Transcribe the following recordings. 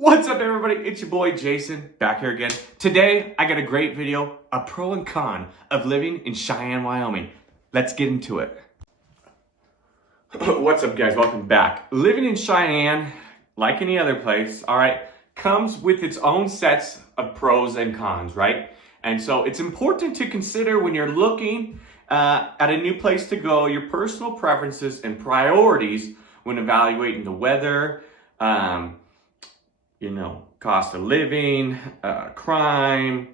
What's up, everybody? It's your boy Jason back here again. Today I got a great video, a pro and con of living in Cheyenne, Wyoming. Let's get into it. What's up, guys? Welcome back. Living in Cheyenne, like any other place, all right, comes with its own sets of pros and cons, right? And so it's important to consider when you're looking at a new place to go, your personal preferences and priorities when evaluating the weather, cost of living, crime,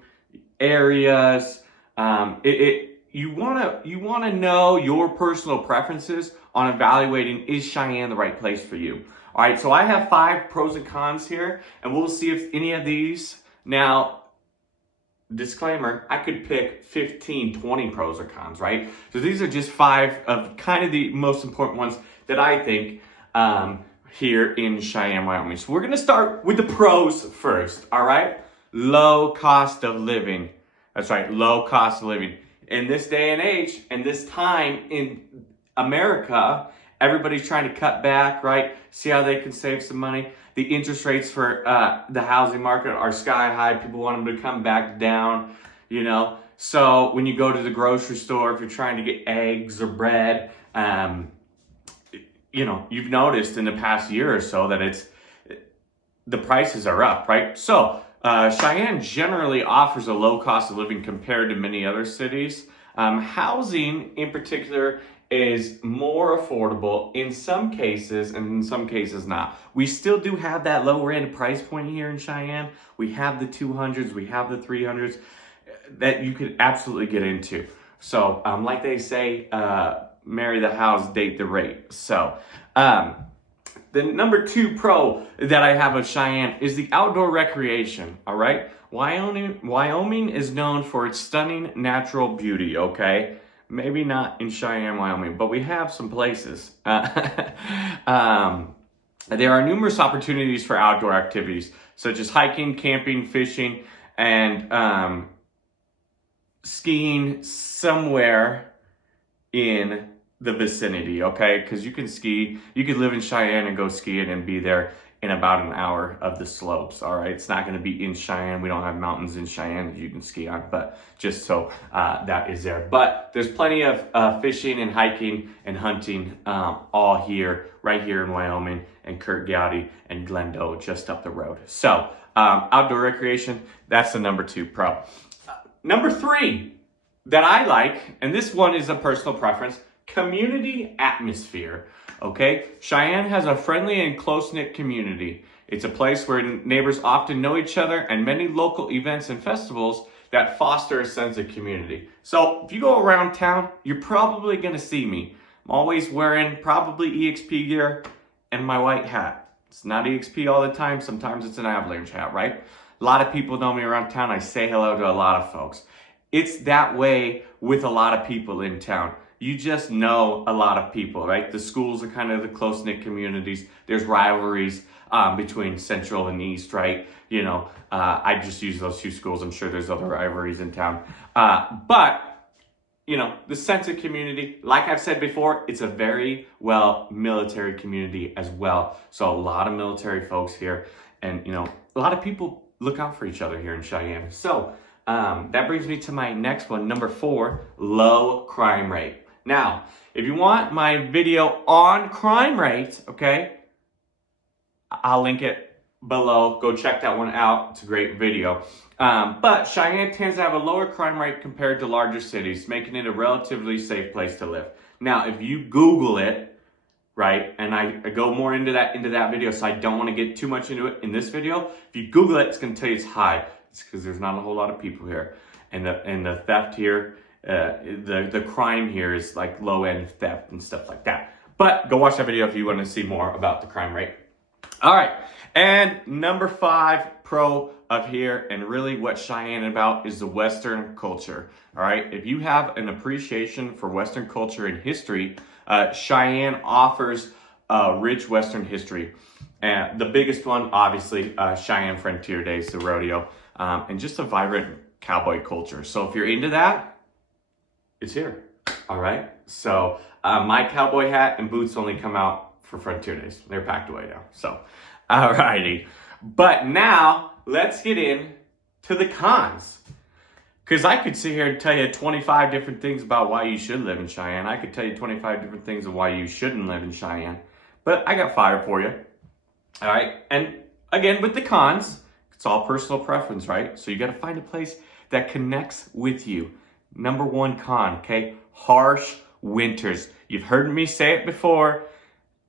areas. You wanna know your personal preferences on evaluating, is Cheyenne the right place for you? All right, so I have 5 pros and cons here, and we'll see if any of these. Now, disclaimer, I could pick 15, 20 pros or cons, right? So these are just 5 of kind of the most important ones that I think here in Cheyenne, Wyoming. So we're gonna start with the pros first, all right? Low cost of living. That's right, low cost of living. In this day and age, and this time in America, everybody's trying to cut back, right? See how they can save some money. The interest rates for the housing market are sky high. People want them to come back down, So when you go to the grocery store, if you're trying to get eggs or bread, you've noticed in the past year or so that the prices are up, right? So Cheyenne generally offers a low cost of living compared to many other cities. Housing in particular is more affordable in some cases, and in some cases not. We still do have that lower end price point here in Cheyenne. We have the 200s, we have the 300s that you could absolutely get into. So like they say, marry the house, date the rate. So the number 2 pro that I have of Cheyenne is the outdoor recreation, all right? Wyoming is known for its stunning natural beauty, okay? Maybe not in Cheyenne, Wyoming, but we have some places. There are numerous opportunities for outdoor activities, such as hiking, camping, fishing, and skiing somewhere in the vicinity, okay? Because you can ski, you could live in Cheyenne and go skiing and be there in about an hour of the slopes, all right? It's not gonna be in Cheyenne. We don't have mountains in Cheyenne that you can ski on, but just so that is there. But there's plenty of fishing and hiking and hunting all here, right here in Wyoming, and Kurt Gowdy and Glendo just up the road. So outdoor recreation, that's the number 2 pro. Number 3 that I like, and this one is a personal preference, community atmosphere, okay? Cheyenne has a friendly and close-knit community. It's a place where neighbors often know each other, and many local events and festivals that foster a sense of community. So if you go around town, you're probably gonna see me. I'm always wearing probably EXP gear and my white hat. It's not EXP all the time. Sometimes it's an Avalanche hat, right? A lot of people know me around town. I say hello to a lot of folks. It's that way with a lot of people in town. You just know a lot of people, right? The schools are kind of the close-knit communities. There's rivalries between Central and East, right? I just use those 2 schools. I'm sure there's other rivalries in town. But the sense of community, like I've said before, it's a very well military community as well. So a lot of military folks here, and a lot of people look out for each other here in Cheyenne. So that brings me to my next one, number 4, low crime rate. Now, if you want my video on crime rate, okay, I'll link it below. Go check that one out. It's a great video. But Cheyenne tends to have a lower crime rate compared to larger cities, making it a relatively safe place to live. Now, if you Google it, right, and I go more into that video, so I don't want to get too much into it in this video. If you Google it, it's going to tell you it's high. It's because there's not a whole lot of people here, and the theft here, the crime here is like low end theft and stuff like that. But go watch that video if you want to see more about the crime rate. All right, and number 5 pro of here, and really what Cheyenne is about, is the Western culture. All right, if you have an appreciation for Western culture and history, Cheyenne offers rich Western history. And the biggest one, obviously, Cheyenne Frontier Days, the rodeo, and just a vibrant cowboy culture. So if you're into that, it's here, all right? So my cowboy hat and boots only come out for Frontier Days. They're packed away now, so alrighty. But now let's get in to the cons. Because I could sit here and tell you 25 different things about why you should live in Cheyenne. I could tell you 25 different things of why you shouldn't live in Cheyenne. But I got 5 for you. All right. And again, with the cons, it's all personal preference, right? So you got to find a place that connects with you. Number 1 con, okay? Harsh winters. You've heard me say it before,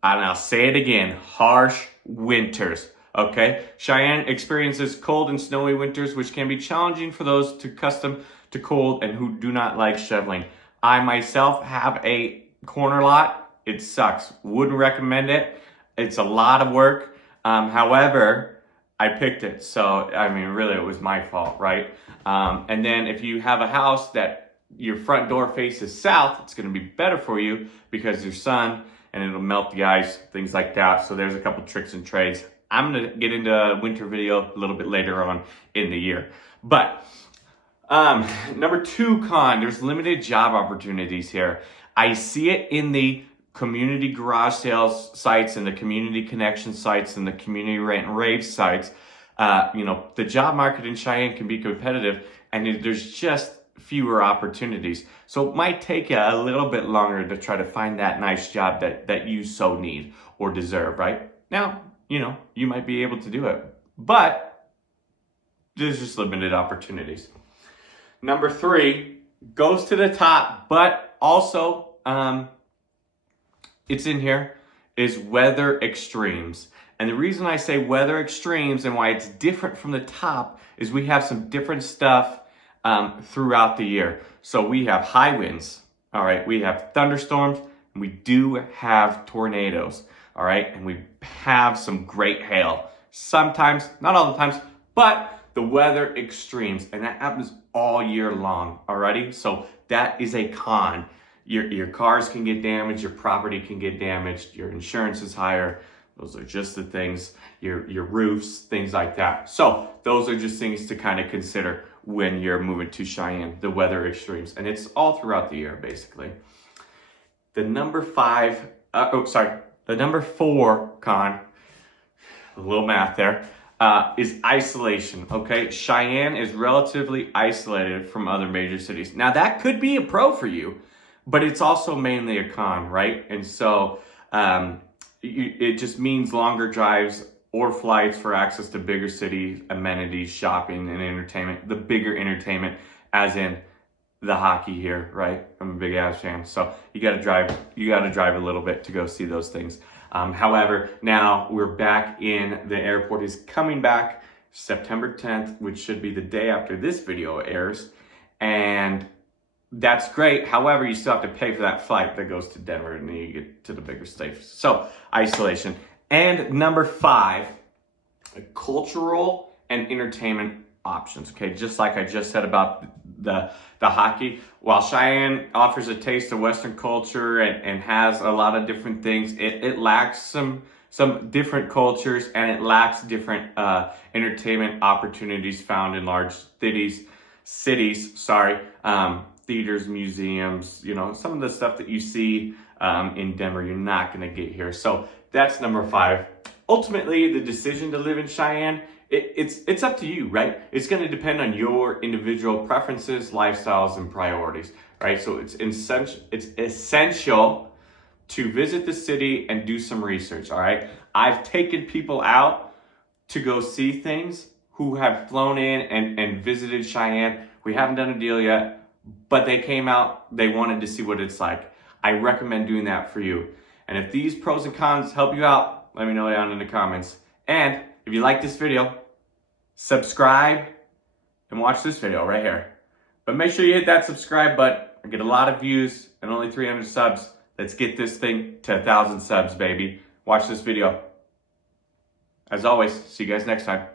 and I'll say it again. Harsh winters. Okay, Cheyenne experiences cold and snowy winters, which can be challenging for those too accustomed to cold and who do not like shoveling. I myself have a corner lot. It sucks. Wouldn't recommend it. It's a lot of work. However, I picked it. So, I mean, really, it was my fault, right? And then if you have a house that your front door faces south, it's going to be better for you because there's sun and it'll melt the ice, things like that. So there's a couple tricks and trades. I'm going to get into a winter video a little bit later on in the year. But number 2 con, there's limited job opportunities here. I see it in the community garage sales sites and the community connection sites and the community rent and rave sites. The job market in Cheyenne can be competitive and there's just fewer opportunities. So it might take you a little bit longer to try to find that nice job that you so need or deserve, right? Now, you might be able to do it, but there's just limited opportunities. Number 3 goes to the top, but also it's in here, is weather extremes. And the reason I say weather extremes and why it's different from the top is we have some different stuff throughout the year. So we have high winds, all right? We have thunderstorms, and we do have tornadoes. All right, and we have some great hail. Sometimes, not all the times, but the weather extremes, and that happens all year long, alrighty? So that is a con. Your cars can get damaged, your property can get damaged, your insurance is higher. Those are just the things, your roofs, things like that. So those are just things to kind of consider when you're moving to Cheyenne, the weather extremes. And it's all throughout the year, basically. The number 4 con, a little math there, is isolation, okay? Cheyenne is relatively isolated from other major cities. Now, that could be a pro for you, but it's also mainly a con, right? And so it just means longer drives or flights for access to bigger city amenities, shopping, and entertainment. The bigger entertainment, as in the hockey here, right? I'm a big Avs fan, so you got to drive a little bit to go see those things. However, now we're back in, the airport is coming back September 10th, which should be the day after this video airs, and that's great. However, you still have to pay for that flight that goes to Denver, and then you get to the bigger states. So isolation. And number 5, cultural and entertainment options. Okay, just like I just said about the hockey, while Cheyenne offers a taste of Western culture and has a lot of different things, it lacks some different cultures, and it lacks different entertainment opportunities found in large cities, theaters, museums, some of the stuff that you see in Denver, you're not going to get here. So that's number 5. Ultimately, the decision to live in Cheyenne, it's up to you, right? It's going to depend on your individual preferences, lifestyles, and priorities, right? So it's essential to visit the city and do some research, all right? I've taken people out to go see things who have flown in and visited Cheyenne. We haven't done a deal yet, but they came out, they wanted to see what it's like. I recommend doing that for you. And if these pros and cons help you out, let me know down in the comments. And if you like this video, subscribe and watch this video right here. But make sure you hit that subscribe button. I get a lot of views and only 300 subs. Let's get this thing to 1,000 subs, baby. Watch this video. As always, see you guys next time.